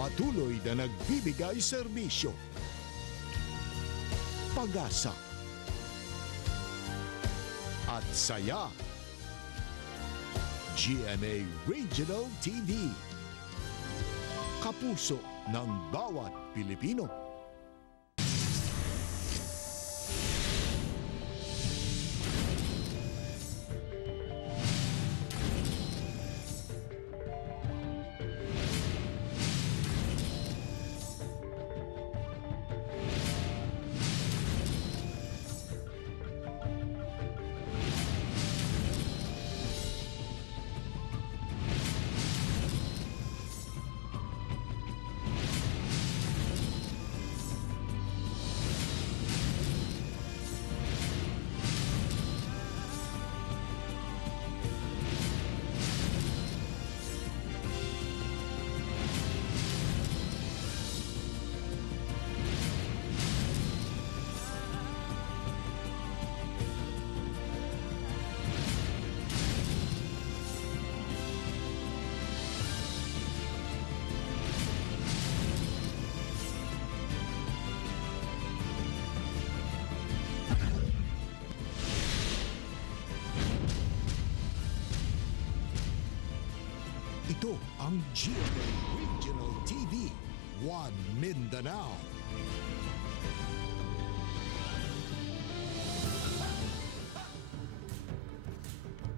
Patuloy na nagbibigay serbisyo. Pag-asa at saya. GMA Regional TV. Kapuso ng bawat Pilipino. Ito ang GMA Regional TV, One Mindanao.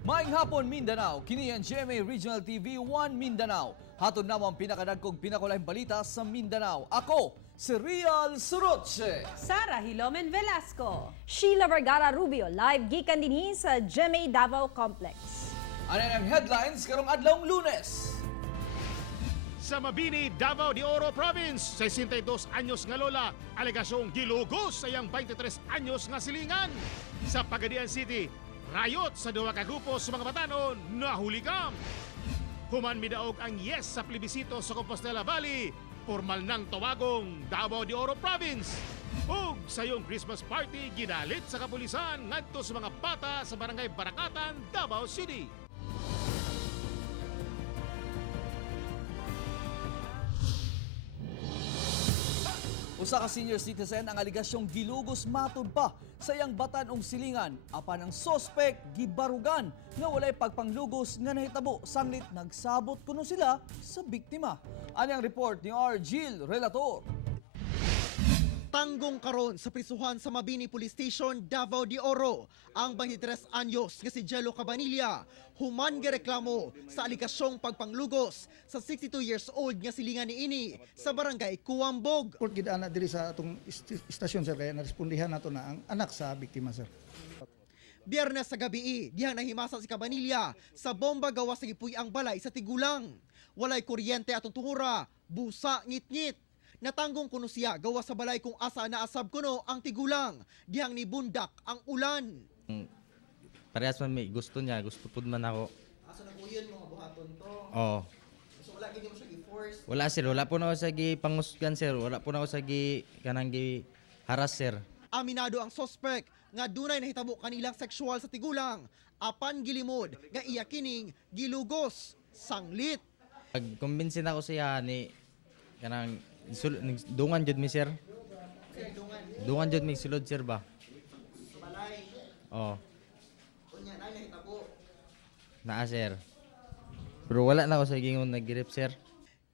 Maayong hapon Mindanao, kini ang GMA Regional TV 1 Mindanao. Hatod na ang pinakadagkog pinakulayang balita sa Mindanao. Ako, si Rial Surotse. Sara Hilomen Velasco. Sheila Vergara Rubio, live gikan dinhi sa GMA Davao Complex. Ano ang headlines karong adlawng Lunes? Sa Mabini, Davao de Oro Province, 62 anyos nga lola, alegasyong gilugos sa iyang 23 anyos nga silingan. Sa Pagadian City, rayot sa duwa ka grupo sa mga batanon nahuligam. Human midaog ang yes sa plebisito sa Compostela Valley, formal nang tawagong Davao de Oro Province. Ug sa iyong Christmas party, ginalit sa kapulisan ngadto sa mga bata sa barangay Barakatan, Davao City. Usa ka senior citizen ang aligasyong gilugos matud pa sa iyang batan-ong silingan apan ang sospek gibarugan nga walay pagpanglugos nga nahitabo sanglit nagsabot kuno sila sa biktima. Ani ang report ni R. Gil Relator. Tanggong karon sa prisuhan sa Mabini Police Station, Davao de Oro, ang 23 anyos nga si Jello Cabanilla, human gireklamo sa alikasyong pagpanglugos sa 62 years old nga silingan niini sa barangay Kuwambog. Report gid ana diri sa atong istasyon sir kaya narespondihan nato na ang anak sa biktima sir. Biyernes sa gabi, dihang nahimasa si Cabanilla sa bomba gawa sa gipuy ang balay sa Tigulang. Walay kuryente atong tuhura, busa ngit-ngit. Natanggong kuno siya gawa sa balay kung asa naasab kuno ang Tigulang, dihang nibundak ang ulan. Parehas man may gusto niya, gusto pud man ako. Asa na kuyon mga buhaton to? Oo. So wala gid mo siya gi-force. Wala sir, wala po na ako sa gipangusgan sir, wala po na ako sa kanang haras sir. Aminado ang suspect nga dunay nahitabo kanilang sexual sa Tigulang, apan gilimod nga iya kining gilugos sanglit. Pag-convince ako siya ni kanang dungan jud mi sir. Dungan jud mi sulod sir ba? Balay. Oo. Unya nay nahitabo. Naa sir. Pero wala na ako sa gingon nag-grip sir.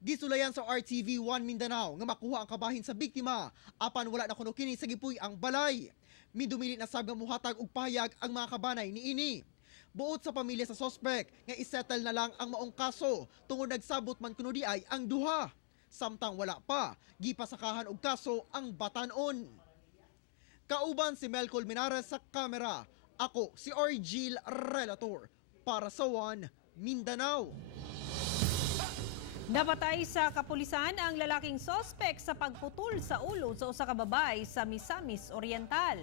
Gisulayan sa RTV 1 Mindanao nga makuha ang kabahin sa biktima, apan wala na kuno kini sa gipuy ang balay. Midumili na sab nga muhatag og pahayag ang mga kabanay niini. Buot sa pamilya sa suspect nga isettle na lang ang maong kaso tungod nagsabot man kuno di ay ang duha. Samtang wala pa, gipasakahan og kaso ang batanon. Kauban si Melcol Minares sa kamera. Ako si Orgil Relator para sa One Mindanao. Napatay sa kapulisan ang lalaking sospek sa pagputol sa ulo sa usa ka babay sa Misamis Oriental.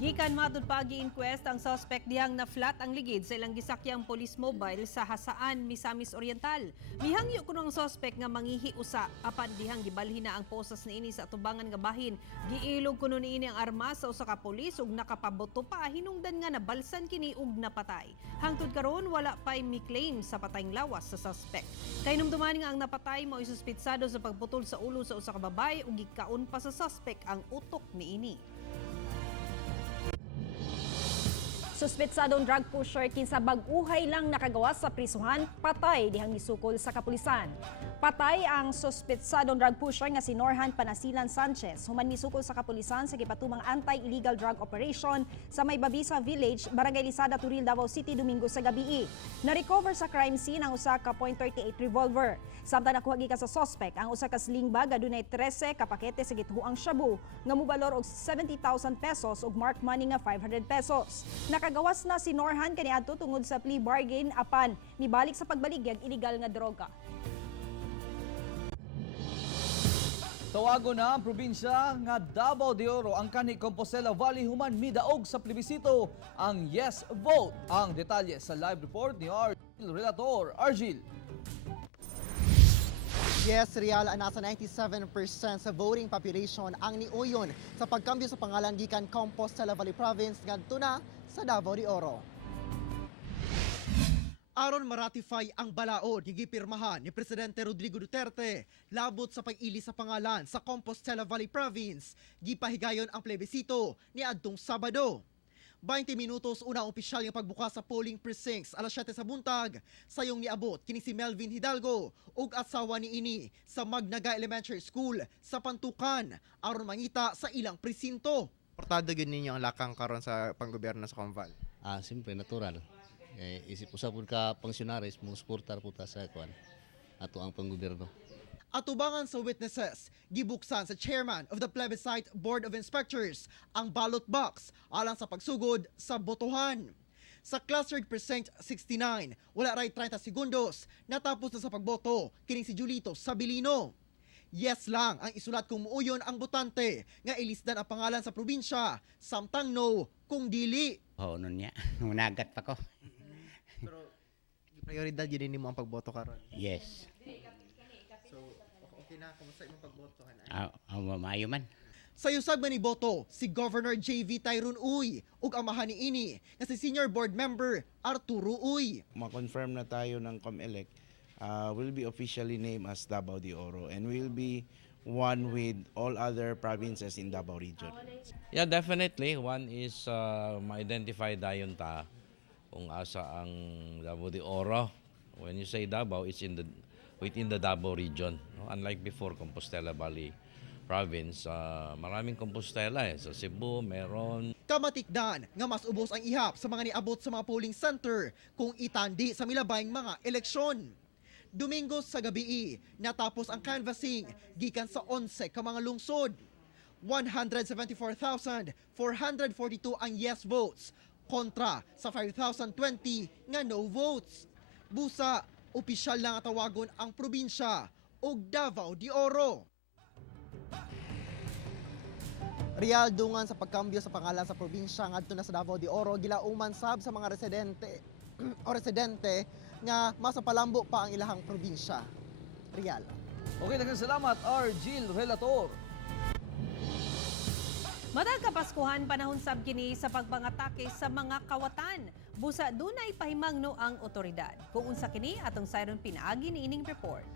Gikan matud pagi inquest ang suspect dihang na flat ang ligid sa ilang gisakyang police mobile sa Hasaan, Misamis Oriental. Mihangyo kuno ang suspect nga mangihi usa apan dihang gibalhin na ang posas niini sa atubangan nga bahin. Giilog kuno niini ang armas sa usa ka pulis ug nakapaboto pa hinungdan nga nabalsan kini ug napatay. Hangtod karon wala pay mi-claim sa patayng lawas sa suspect. Kay numduman nga ang napatay mao suspitsado sa pagputol sa ulo sa usa ka babay ug gikaon pa sa suspect ang utok niini. Suspetsadong drug pusher kinsa bag-uhay lang nakagawas sa prisuhan, patay dihang nisukol sa kapulisan. Patay ang suspetsadong drug pusher nga si Norhan Panasilan Sanchez, human nisukol sa kapulisan sa gipatumang anti-illegal drug operation sa Maybabisa Village, Barangay Lisada, Turil, Davao City, Domingo sa gabi. Na-recover sa crime scene ang usa ka .38 revolver. Samtang nakuha gikan sa suspect ang usa ka sling bag adunay 13 ka pakete sa gituhuang shabu nga mobalor og 70,000 pesos ug mark money nga 500 pesos. Nakagawas na si Norhan kaniadto tungod sa plea bargain apan nibalik sa pagbaligyag illegal nga droga. Tawago na ang probinsya nga Davao de Oro ang kanhi Compostela Valley human midaog sa plebisito ang yes vote. Ang detalye sa live report ni Argil Relator. Argil. Yes, Real, nasa 97% sa voting population ang niuyon sa pagkambyo sa pangalan gikan Compostela Valley Province ngadto na sa Davao de Oro. Aron maratify ang balaod gigipirmahan ni Presidente Rodrigo Duterte labot sa pag-ili sa pangalan sa Compostela Valley Province, gipahigayon ang plebisito ni adtong Sabado. 20 minutos una ang opisyal nga pagbukas sa polling precincts alas 7 sa buntag. Sayong niabot kini si Melvin Hidalgo ug asawa niini sa Magnaga Elementary School sa Pantukan aron mangita sa ilang presinto. Portado gyud ninyo ang lakang karon sa panggobyerno sa Conval. Siyempre natural. Isip usapon ka pangsionaris mo suportar puta sa kuan ato ang panggobyerno. Atubangan sa witnesses, gibuksan sa chairman of the Plebiscite Board of Inspectors ang ballot box alang sa pagsugod sa botohan. Sa clustered precinct 69, wala ray 30 segundos, natapos na sa pagboto kining si Julito Sabilino. Yes lang ang isulat kung muuyon ang botante nga ilisdan ang pangalan sa probinsya, samtang no kung dili. Oo, nun niya. Munagat pa ko. Pero prioridad yun mo ang pagboto karon. Yes. Okay na, kumusta imong pagbotohan? Maayo man. Sa yusag man ni boto, si Governor J.V. Tyrone Uy ug amahan niini nga si Senior Board Member Arturo Uy. Ma-confirm na tayo ng COMELEC will be officially named as Davao de Oro and will be one with all other provinces in Davao region. Yeah, definitely. One is ma-identify dayon ta kung asa ang Davao de Oro. When you say Davao, it's within the Davao region. No? Unlike before, Compostela Valley Province, maraming Compostela sa Cebu, meron. Kamatikdan nga mas ubos ang ihap sa mga niabot sa mga polling center kung itandi sa milabayng mga eleksyon. Domingo sa gabi, natapos ang canvassing gikan sa 11 ka mga lungsod. 174,442 ang yes votes kontra sa 5,020 nga no votes. Busa, opisyal na nga tawagon ang probinsya ug Davao de Oro. Real dungan sa pagkambyo sa pangalan sa probinsya ngadto na sa Davao de Oro gilauman sab sa mga residente nga masapalambo pa ang ilahang probinsya. Real. Okay, daghang salamat Argil Relator. Matag kapaskuhan panahon sab kini sa pagpangatake sa mga kawatan. Busa dunay pahimangno ang otoridad. Kung unsa kini atong sayron pinaagi niining report.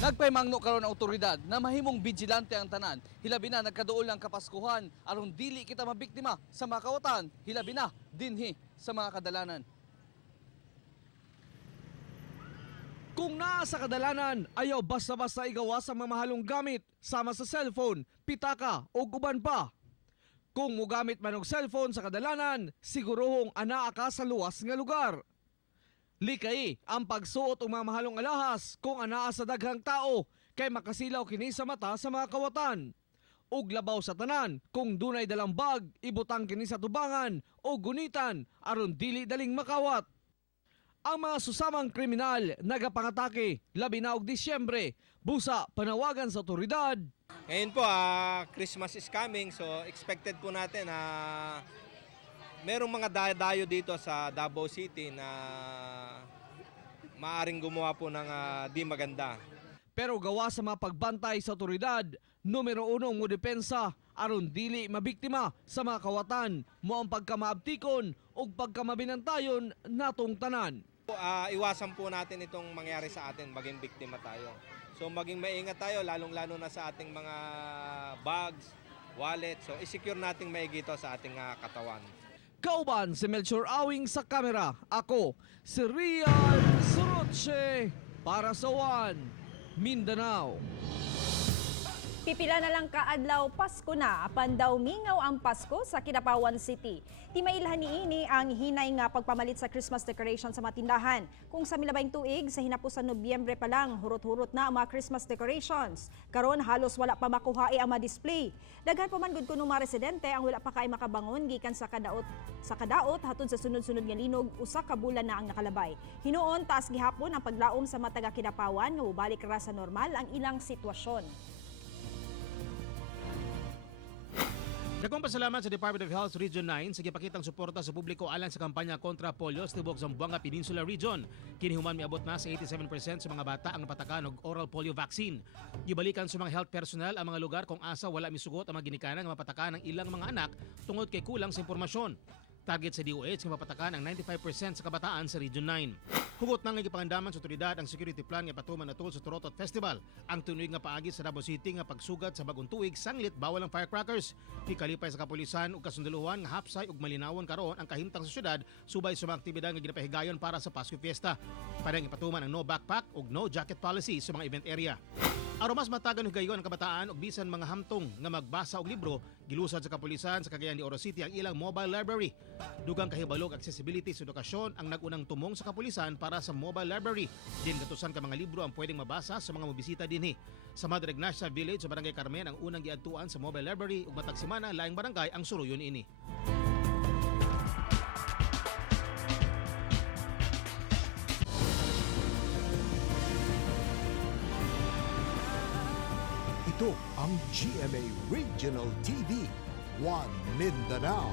Nagpahimangno karon ang otoridad na mahimong vigilante ang tanan. Hilabi na nagkaduol ang kapaskuhan aron dili kita mabiktima sa mga kawatan. Hilabi na dinhi sa mga kadalanan. Kung naa sa kadalanan, ayaw basta-basta igawas ang mamahalong gamit sama sa cellphone, pitaka o uban pa. Kung mugamit man og cellphone sa kadalanan, sigurohong anaa ka sa luwas nga lugar. Likay ang pagsuot og mamahalong alahas kung anaa sa daghang tao kay makasilaw kini sa mata sa mga kawatan. Ug labaw sa tanan kung dunay dalang bag, ibutang kini sa tubangan o gunitan aron dili daling makawat. Ang mga susamang kriminal nagapangatake labi na og Disyembre Busa, panawagan sa otoridad. Ngayon po, Christmas is coming, so expected po natin na merong mga dayo dito sa Davao City na maaring gumawa po ng di maganda. Pero gawa sa mga pagbantay sa otoridad, numero 1 mo depensa aron dili mabiktima sa mga kawatan mo ang pagkamaabtikon o pagkamabinantayon natong tanan. Iwasan po natin itong mangyari sa atin, maging biktima tayo. So maging maingat tayo, lalong-lalo na sa ating mga bags, wallet. So isecure nating maigi ito sa ating katawan. Kauban si Melchor Awing sa kamera. Ako, si Rian Soroche para sa One Mindanao. Pipila na lang kaadlaw Pasko na, apan daw mingaw ang Pasko sa Kidapawan City. Di mailhan niini ang hinay nga pagpamalit sa Christmas decoration sa matindahan. Kung sa milabayng tuig, sa hinapusan Nobyembre pa lang, hurot-hurot na ang mga Christmas decorations. Karon halos wala pa makuhae ang ma-display. Daghan pa man gud kuno mga residente ang wala pa kay makabangon gikan sa kadaot hatod sa sunod-sunod nga linog, usa ka bulan na ang nakalabay. Hinuon taas gihapon ang paglaom sa mataga Kidapawan nga mobalik ra sa normal ang ilang sitwasyon. Dagong pasalamat sa Department of Health Region 9 sa gipakitang suporta sa publiko alang sa kampanya kontra polio sa tibok Zamboanga Peninsula Region. Kinihuman miabot na sa 87% sa mga bata ang napatakan og oral polio vaccine. Gibalikan sa mga health personnel ang mga lugar kung asa wala misugot ang mga ginikanan nga mapatakan ang ilang mga anak tungod kay kulang sa impormasyon. Target sa DOH nga mapatakan ang 95% sa kabataan sa Region 9. Hugot nang igipangandaman sa otoridad ang security plan nga patuman na sa Torotot Festival. Ang tunoy nga paagi sa Davao City nga pagsugat sa bagong tuig sanglit bawal ang firecrackers. Ikalipay sa kapulisan ug kasundaluhan nga hapsay ug malinawon karon ang kahimtang sa syudad subay sa mga aktibidad nga ginapahigayon para sa Pasko Fiesta. Parang ipatuman ang no backpack ug no jacket policy sa mga event area. Aron mas matagan higayon ang kabataan ug bisan mga hamtong nga magbasa og libro, gilusad sa kapulisan sa Cagayan de Oro City ang ilang mobile library. Dugang kahibalog accessibility sa edukasyon ang nagunang tumong sa kapulisan para sa mobile library. Din gatusan ka mga libro ang pwedeng mabasa sa mga mobisita dinhi. Sa Madre Ignacia Village sa Barangay Carmen ang unang giadtuan sa mobile library ug matag semana laing barangay ang suruyon ini. Ito ang GMA Regional TV, One Mindanao.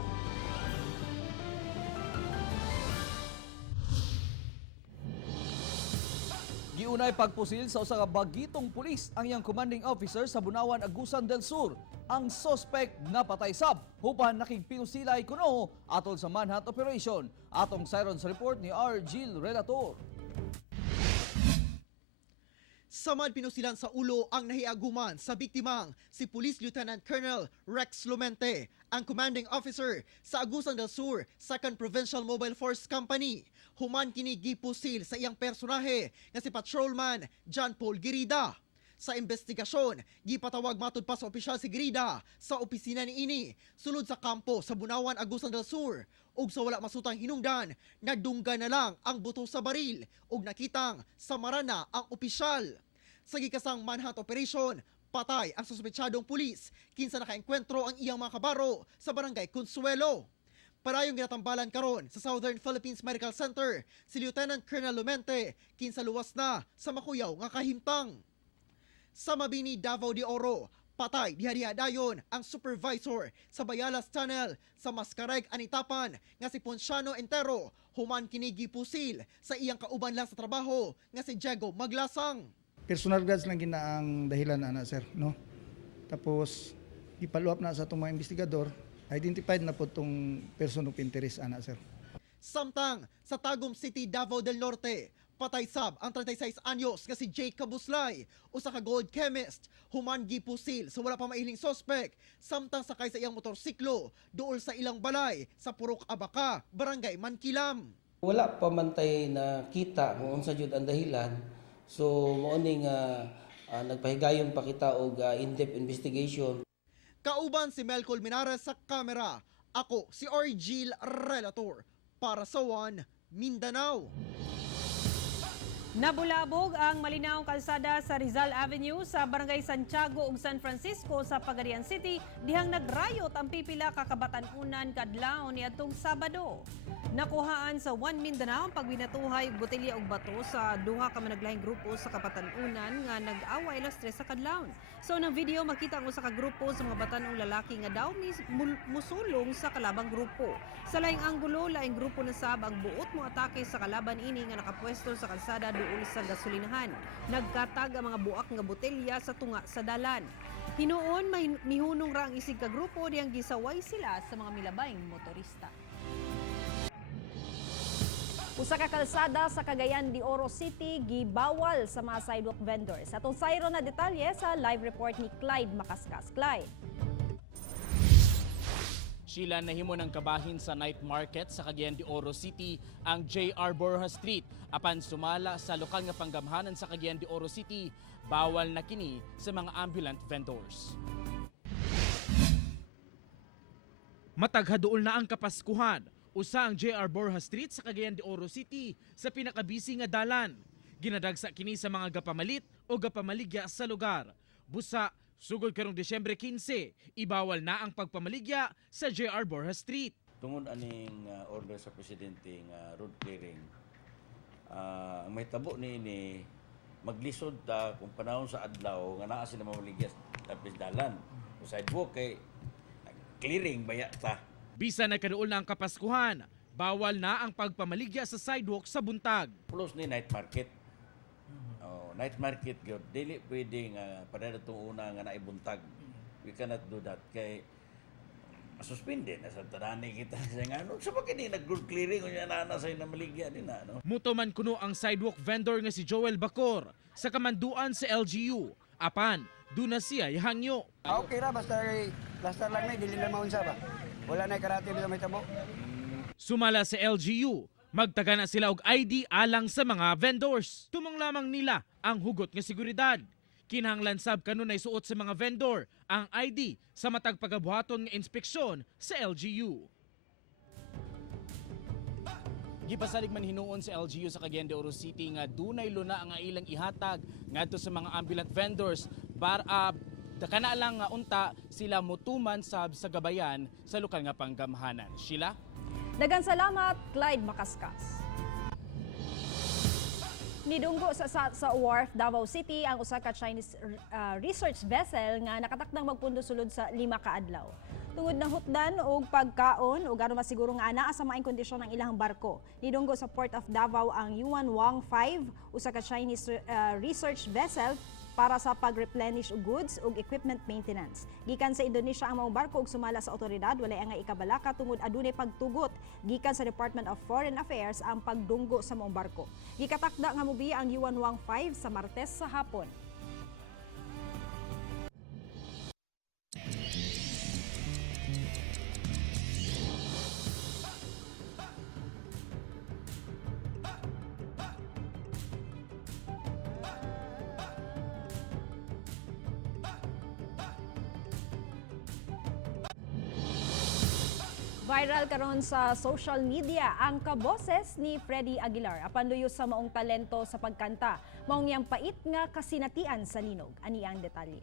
Giunay pagpusil sa usa ka bagitong pulis ang iyang commanding officer sa Bunawan, Agusan del Sur. Ang suspect nga patay sab hupan nakigpinusilay kuno atol sa manhunt operation. Atong siren sa report ni R. Gil Relator. Samad pinusilan sa ulo ang nahiaguman sa biktimang si Police Lieutenant Colonel Rex Lumente, ang commanding officer sa Agusan del Sur 2nd Provincial Mobile Force Company. Human kini gipusil sa iyang personahe nga si Patrolman John Paul Girida. Sa investigasyon, gipatawag matud pa sa opisyal si Girida sa opisina niini sulod sa kampo sa Bunawan, Agusan del Sur. Ug sa wala masutang hinungdan, nagdunggan na lang ang buto sa baril ug nakitang samara na ang opisyal. Sa gikasang manhunt operation, patay ang suspetsyadong pulis kinsa nakaengkwentro ang iyang mga kabaro sa Barangay Consuelo. Parayong ginatambalan karon sa Southern Philippines Medical Center si Lieutenant Colonel Lumente kinsa luwas na sa makuyaw nga kahimtang. Sa Mabini, Davao de Oro, patay diha dayon ang supervisor sa Bayalas Tunnel sa Mascareg, Anitapan nga si Ponciano Entero. Human kini gipusil sa iyang kauban lang sa trabaho nga si Diego Maglasang. Personal guards lang ginaang dahilan ana sir, no? Tapos ipalo up na sa itong mga investigador, identified na po itong person of interest ana sir. Samtang sa Tagum City, Davao del Norte, patay sab ang 36 anyos nga si Jake Kabuslay, usa ka gold chemist. Human gipusil sa wala pa mailing suspect samtang sakay sa iyang motorsiklo duol sa ilang balay sa Purok Abaca, Barangay Mankilam. Wala pa man tay nakita kung unsa jud ang dahilan. So mao ning nagpahigayon pa kita og in-depth investigation. Kauban si Melcol Minares sa kamera. Ako si Orgil Relator para sa One Mindanao. Nabulabog ang malinawong kalsada sa Rizal Avenue sa Barangay Santiago ug San Francisco sa Pagadian City dihang nagrayot ang pipila ka kabatan-unan kadlaw niadtong Sabado. Nakuhaan sa One Mindanao ang pagbinatuhay og botelya og bato sa duha ka managlahing grupo sa kabatan-unan nga nag-away alas 3 sa kadlawon. So nang video makita ang usa ka grupo sa mga batan-ong lalaki nga daw musulong sa kalabang grupo. Sa laing anggulo, laing grupo na sab ang buot mo atake sa kalaban ini nga nakapwesto sa kalsada duol sa gasolinahan. Nagkatag ang mga buak nga botelya sa tunga sa dalan. Hinuon mihunong ra ang isig ka grupo diyang gisaway sila sa mga milabayng motorista. Usa ka kalsada sa Cagayan de Oro City gibawal sa mga sidewalk vendors. Atong sayro na detalye sa live report ni Clyde Makaskas. Clyde. Sila nahimo ng kabahin sa night market sa Cagayan de Oro City ang J.R. Borja Street. Apan sumala sa lokal nga panggamhanan sa Cagayan de Oro City, bawal na kini sa mga ambulant vendors. Matag haduol na ang Kapaskuhan. Usa ang J.R. Borja Street sa Cagayan de Oro City sa pinakabisi nga dalan. Ginadagsa kini sa mga gapamalit o gapamaligya sa lugar. Busa, sugod karong Desyembre 15, ibawal na ang pagpamaligya sa J.R. Borja Street. Tungod aning order sa presidente nga road clearing, ang may tabo ni maglisod ta kung panahon sa adlaw nga naa sila mamaligya sa dalan. Sa sidewalk kay clearing baya ta. Bisa na kaduol na ang Kapaskuhan, bawal na ang pagpamaligya sa sidewalk sa buntag. Plus ni night market. Night market gyud dili pwedeng padala tong una nga naibuntag. We cannot do that kay masuspinde na sa tanani kita sa ngano sa pagkini nag-road clearing unya na sa namaligya din na no. Muto man kuno ang sidewalk vendor nga si Joel Bacor sa kamanduan sa LGU. Apan, duna siya ihangyo. Okay ra basta lang na dili na maunsa ba. Wala na karate sa may tabo. Sumala sa LGU, magtaga na sila og ID alang sa mga vendors. Tumong lamang nila ang hugot nga seguridad. Kinahanglan sab kanunay suot sa mga vendor ang ID sa matag pagabuhaton nga inspeksyon sa LGU. Gipasalig man hinuon sa LGU sa Cagayan de Oro City nga dunay luna ang ilang ihatag ngadto sa mga ambulant vendors para kana lang nga unta sila mutuman sab sa gabayan sa lokal nga panggamhanan. Sheila? Daghang salamat, Clyde Makaskas. Nidunggo sa wharf Davao City ang usa ka Chinese research vessel nga nakatakdang magpundo sulod sa 5 ka adlaw. Tungod na hutdan og pagkaon ug aron masiguro nga anaa sa maayong kondisyon ang ilang barko. Nidunggo sa Port of Davao ang Yuan Wang 5, usa ka Chinese research vessel para sa pag-replenish og goods ug equipment maintenance. Gikan sa Indonesia ang mga barko ug sumala sa otoridad walay nga ikabalaka tungod adunay pagtugot gikan sa Department of Foreign Affairs ang pagdunggo sa mga barko. Gikatakda nga mobiya ang Yuan Wang 5 sa Martes sa hapon. Viral karon sa social media ang kaboses ni Freddy Aguilar apan luyo sa maong talento sa pagkanta. Maong yang pait nga kasinatian sa linog. Ani ang detalye.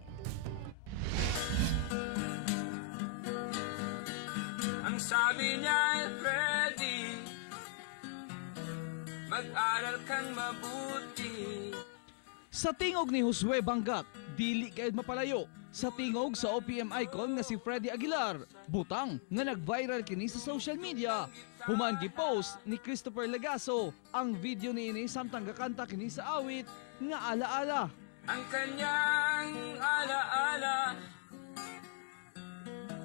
Ang sabi niya Freddy, mag-aral kang mabuti. Sa tingog ni Josue Bangat, dili gayud mapalayo. Sa tingog sa OPM icon nga si Freddy Aguilar, butang nga nag-viral kini sa social media. Human gi-post ni Christopher Legaso ang video niini samtang gakanta kini sa awit nga Alaala. Ang kanyang alaala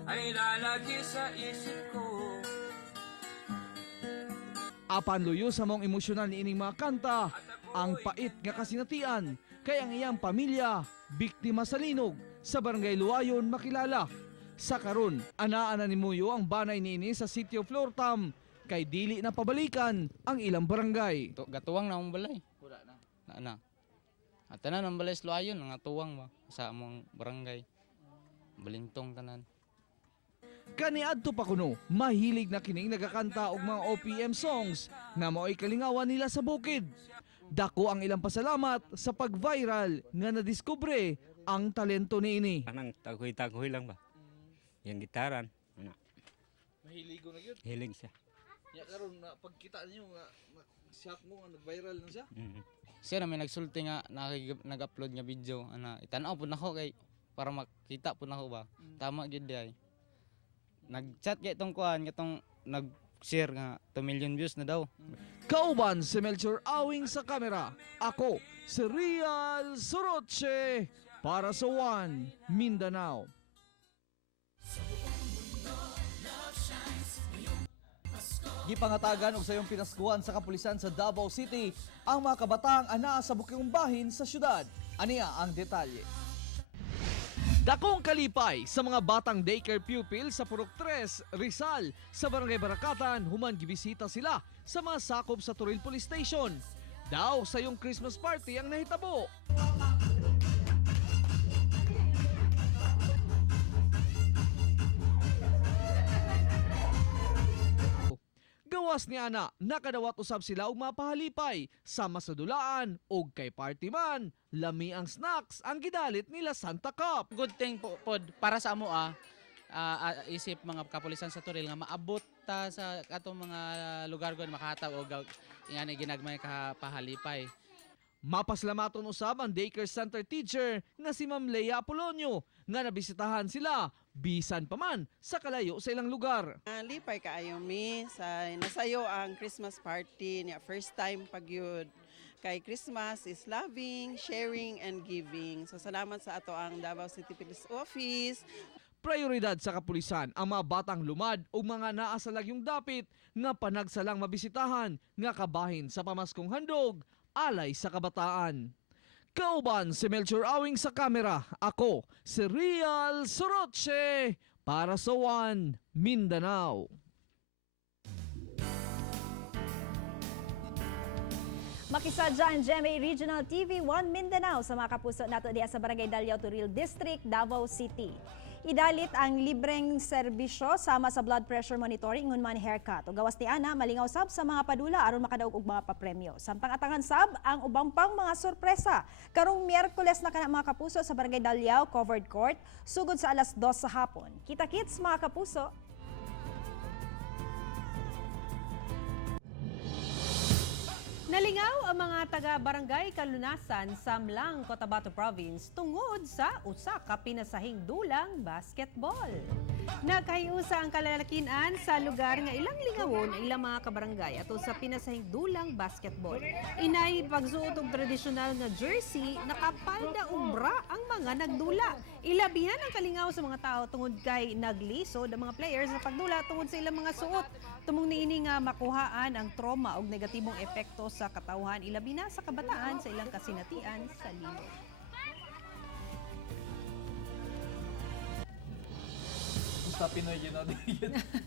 ay lalagi sa isip ko. Apan luyo sa mong emosyonal niining mga kanta, ang pait nga kasinatian kay ang iyang pamilya biktima sa linog sa Barangay Luayon makilala. Sa karon, anaa na ni Muyo ang banay niini sa City of Flortam kay dili na pabalikan ang ilang barangay. Gatuwang na mong balay. Wala na. At tanan ang balay sa Luayon, nga tuwang ba sa among barangay. Balintong tanan. Kaniadto pa kuno, mahilig na kining nagakanta og mga OPM songs na mao'y kalingawan nila sa bukid. Dako ang ilang pasalamat sa pag-viral nga nadiskubre ang talento niini. Anang tagoy-tagoy lang ba? Yung gitaran, ano, Mahiligo na gyud. hiling siya. Ya karon na pagkita niyo nga shock mo nga nag-viral na siya. Siya na may nagsulti nga nag-upload nga video ana itanaw pud nako kay para makita pud nako ba. Tama gyud di ay. Nag-chat kay tong kuan katong nag-share nga 2 million views na daw. Kauban si Melchor Awing sa kamera. Ako si Real Soroche para sa One Mindanao. Gipangatagan og sayong pinaskuhan sa kapulisan sa Davao City ang mga kabataang anaa sa bukong bahin sa syudad. Aniya ang detalye. Dakong kalipay sa mga batang daycare pupil sa Purok 3, Rizal, sa Barangay Barakatan, human gibisita sila sa mga sakop sa Turil Police Station. Daw sayong Christmas party ang nahitabo. Gawas ni ana, nakadawat usab sila og mapahalipay sama sa dulaan og kay party man, lami ang snacks ang gidalit nila Santa Cup. Good thing po pod para sa amo isip mga kapulisan sa Turil nga maabot ta sa atong mga lugar gon makahataw og ingani ginagmay ka pahalipay. Mapaslamaton usab ang daycare center teacher nga si Ma'am Leia Apolonio nga nabisitahan sila bisan pa man sa kalayo sa ilang lugar. Lipay kaayo mi sa nasayo ang Christmas party niya first time pagyud. Kay Christmas is loving, sharing and giving. So salamat sa ato ang Davao City Police Office. Prioridad sa kapulisan ang mga batang lumad o mga naa sa lagyong dapit nga panagsalang mabisitahan nga kabahin sa pamaskong handog alay sa kabataan. Kauban si Melchor Awing sa kamera, ako si Real Soroche para sa One Mindanao. Makisadya ang GMA Regional TV 1 Mindanao sa mga kapuso nato diya sa Barangay Daliao, Turil District, Davao City. Idalit ang libreng serbisyo sama sa blood pressure monitoring ngun man haircut. O gawas ni ana malingaw sab sa mga padula aron makadaog og mga papremyo. Samtang atangan sab ang ubang pang mga sorpresa. Karong Miyerkules na kana mga kapuso sa Barangay Daliao Covered Court sugod sa alas 2 sa hapon. Kita-kits mga kapuso. Nalingaw ang mga taga-barangay Kalunasan, Samlang, Cotabato Province tungod sa usa ka pinasahing dulang basketball. Nagkahiusa ang kalalakian sa lugar nga ilang lingawon ang ilang mga kabarangay ato sa pinasahing dulang basketball. Inay pagsuot og tradisyonal nga jersey, nakapalda ug bra ang mga nagdula. Ilabihan ang kalingaw sa mga tao tungod kay naglisod ang mga players sa pagdula tungod sa ilang mga suot. Tumong niini nga makuhaan ang trauma og negatibong epekto sa katawhan ilabi na sa kabataan sa ilang kasinatian sa limog. Basta Pinoy yun o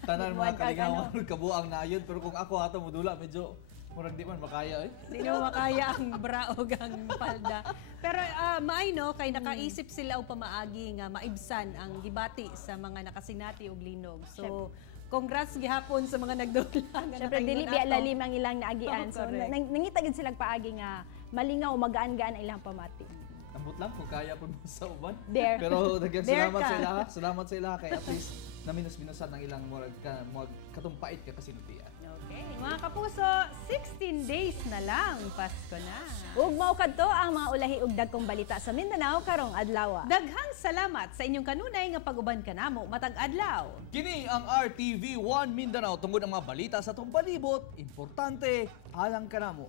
tanan mga kalingawan kabuang na yun, pero kung ako ato modula medyo murag di man makaya Di mo makaya ang bra o ang palda. Pero maay no, kay nakaisip sila o pamaagi nga maibsan ang gibati sa mga nakasinati og linog. So, congrats gihapon sa mga nagdula. Siyempre, dili biya lalim ang ilang naagian. So, nangita gid silang paagi nga malingaw, magaan-gaan ang ilang pamati. Ambot lang kung kaya po sa uban. There. Pero daghang salamat sa ila. Salamat sa ila kay at least naminus-minusan ng ilang murag katumpait ka kasinutian. Okay. Mga kapuso, 16 days na lang, Pasko na. Ug mao kadto ang mga ulahi ug dagkong balita sa Mindanao karong adlaw. Daghang salamat sa inyong kanunay nga pag-uban kanamo matag adlaw. Kini ang RTV 1 Mindanao tungod ang mga balita sa atong palibot, importante alang kanamo.